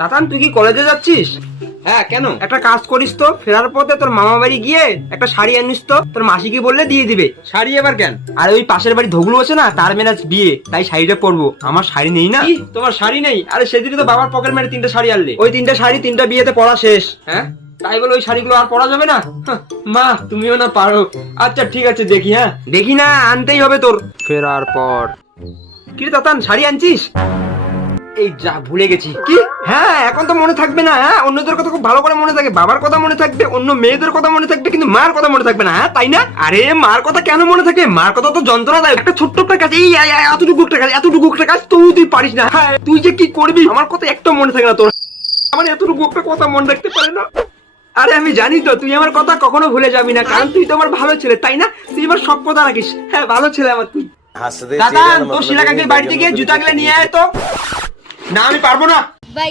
তাতান, তুই কি কলেজে যাচ্ছিস? হ্যাঁ, কেন? একটা কাজ করিস তো, ফেরার পথে তোর মামা বাড়ি গিয়ে একটা শাড়ি আনিস তো, তোর মাসিকে বললে দিয়ে দিবে। শাড়ি আবার কেন? আর ওই পাশের বাড়ি ধগলু আছে না, তার মেরাজ বিয়ে, তাই শাড়িটা পরবো। আমার শাড়ি নেই না। কি, তোমার শাড়ি নেই? আরে সেদিনই তো বাবার পকেট মেরে 3টে শাড়ি আনলে। ওই 3টা শাড়ি 3টা বিয়েতে পরা শেষ। হ্যাঁ, তাই বলে ওই শাড়িগুলো আর পরা যাবে না? হাহ, মা তুমিও না পারো। আচ্ছা ঠিক আছে, দেখি। হ্যাঁ দেখি না, আনতেই হবে তোর। ফেরার পর কি রে তাতান, শাড়ি আনছিস? এই যা, ভুলে গেছি। কি? হ্যাঁ, এখন তো মনে থাকবে না। হ্যাঁ, অন্যদের কথা খুব ভালো করে মনে থাকে, বাবার কথা মনে থাকবে, অন্য মেয়েদের কথা মনে থাকবে, কিন্তু মার কথা মনে থাকবে না। হ্যাঁ তাই না? আরে মার কথা কেন মনে থাকবে? মার কথা তো যন্ত্রণা দেয়। একটা ছোট্ট একটা কাজ, এই এতটুকু একটা কাজ, এতটুকু একটা কাজ তুই পারিস না। হ্যাঁ, তুই যে কি করবি আমার কথা একটা মনে থাকে না তোর। আমার এতটুকু একটা কথা মনে রাখতে পারে না। আরে আমি জানি তো তুই আমার কথা কখনো ভুলে যাবি না, কারণ তুই তো আমার ভালো ছেলে, তাই না? তুই আমার সব কথা রাখিস। হ্যাঁ, ভালো ছেলে আমার তুই। দাদা, তোর শিলা কাকির বাড়িতে গিয়ে জুতা গুলো নিয়ে আয় তো। না, আমি পারবো না।